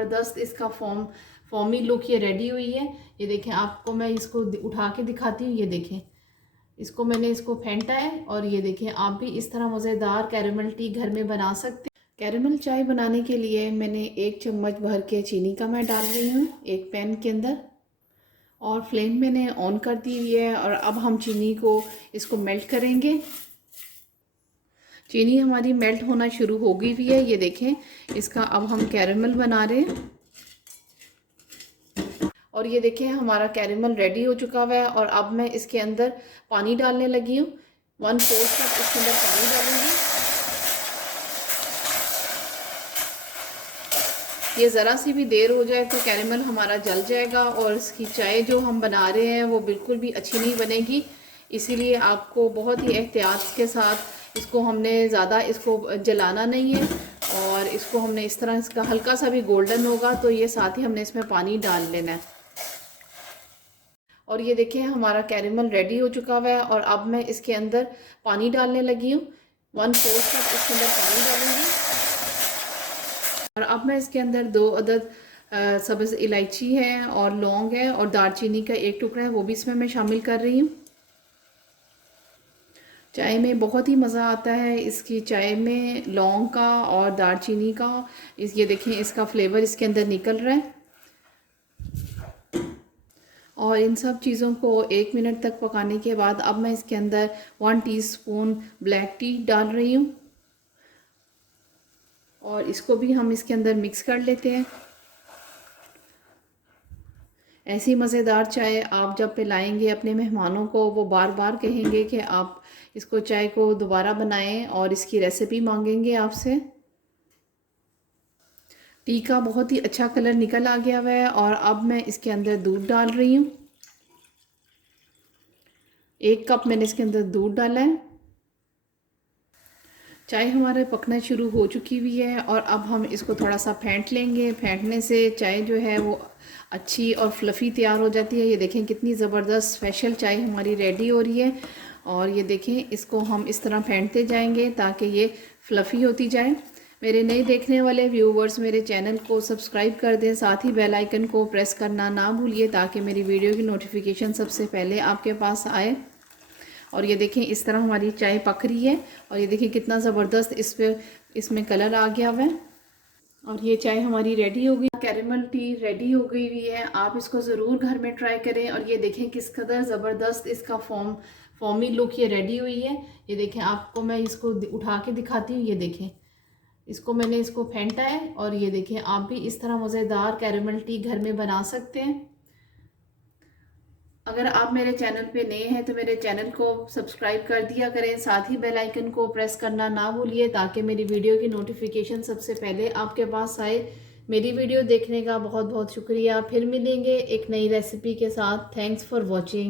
ज़बरदस्त इसका फॉर्मी लुक ये रेडी हुई है। ये देखें, आपको मैं इसको उठा के दिखाती हूँ। ये देखें, इसको मैंने इसको फेंटा है और ये देखें, आप भी इस तरह मज़ेदार कैरेमल टी घर में बना सकते हैं। कैरेमल चाय बनाने के लिए मैंने 1 चम्मच भर के चीनी का मैं डाल रही हूँ एक पैन के अंदर, और फ्लेम मैंने ऑन कर दी हुई है। और अब हम चीनी को इसको मेल्ट करेंगे। चीनी हमारी मेल्ट होना शुरू हो गई हुई है। ये देखें, इसका अब हम कैरेमल बना रहे हैं। और ये देखें, हमारा कैरेमल रेडी हो चुका हुआ है। और अब मैं इसके अंदर पानी डालने लगी हूँ। 1/4 कप इसके अंदर पानी डालूंगी। ये ज़रा सी भी देर हो जाए तो कैरेमल हमारा जल जाएगा और इसकी चाय जो हम बना रहे हैं वो बिल्कुल भी अच्छी नहीं बनेगी। इसीलिए आपको बहुत ही एहतियात के साथ इसको हमने ज़्यादा इसको जलाना नहीं है। और इसको हमने इस तरह, इसका हल्का सा भी गोल्डन होगा तो ये साथ ही हमने इसमें पानी डाल लेना है। और ये देखें, हमारा कैरेमल रेडी हो चुका हुआ है। और अब मैं इसके अंदर पानी डालने लगी हूँ। 1/4 कप इसके अंदर पानी डालूंगी। और अब मैं इसके अंदर 2 अदद सब्ज़ इलायची है और लौंग है और दालचीनी का 1 टुकड़ा है, वो भी इसमें मैं शामिल कर रही हूँ। चाय में बहुत ही मज़ा आता है इसकी चाय में, लौंग का और दालचीनी का। ये देखें, इसका फ्लेवर इसके अंदर निकल रहा है। और इन सब चीज़ों को 1 मिनट तक पकाने के बाद अब मैं इसके अंदर 1 टीस्पून ब्लैक टी डाल रही हूँ। और इसको भी हम इसके अंदर मिक्स कर लेते हैं। ऐसी मज़ेदार चाय आप जब पिलाएंगे अपने मेहमानों को, वो बार बार कहेंगे कि आप इसको चाय को दोबारा बनाएं और इसकी रेसिपी मांगेंगे आपसे। टी का बहुत ही अच्छा कलर निकल आ गया हुआ है। और अब मैं इसके अंदर दूध डाल रही हूँ। 1 कप मैंने इसके अंदर दूध डाला है। चाय हमारे पकना शुरू हो चुकी हुई है और अब हम इसको थोड़ा सा फेंट लेंगे। फेंटने से चाय जो है वो अच्छी और फ्लफ़ी तैयार हो जाती है। ये देखें, कितनी ज़बरदस्त स्पेशल चाय हमारी रेडी हो रही है। और ये देखें, इसको हम इस तरह फेंटते जाएंगे ताकि ये फ्लफ़ी होती जाए। मेरे नए देखने वाले व्यूवर्स मेरे चैनल को सब्सक्राइब कर दें, साथ ही बेल आइकन को प्रेस करना ना भूलिए ताकि मेरी वीडियो की नोटिफिकेशन सबसे पहले आपके पास आए। और ये देखें, इस तरह हमारी चाय पक रही है। और ये देखें, कितना ज़बरदस्त इसमें कलर आ गया हुआ है। और ये चाय हमारी रेडी हो गई, कैरेमल टी रेडी हो गई हुई है। आप इसको ज़रूर घर में ट्राई करें। और ये देखें किस कदर ज़बरदस्त इसका फॉर्मी लुक ये रेडी हुई है। ये देखें, आपको मैं इसको उठा के दिखाती हूँ। ये देखें, इसको मैंने इसको फेंटा है। और ये देखें, आप भी इस तरह मज़ेदार कैरेमल टी घर में बना सकते हैं। अगर आप मेरे चैनल पे नए हैं तो मेरे चैनल को सब्सक्राइब कर दिया करें, साथ ही बेल आइकन को प्रेस करना ना भूलिए ताकि मेरी वीडियो की नोटिफिकेशन सबसे पहले आपके पास आए। मेरी वीडियो देखने का बहुत बहुत शुक्रिया। फिर मिलेंगे एक नई रेसिपी के साथ। Thanks for watching.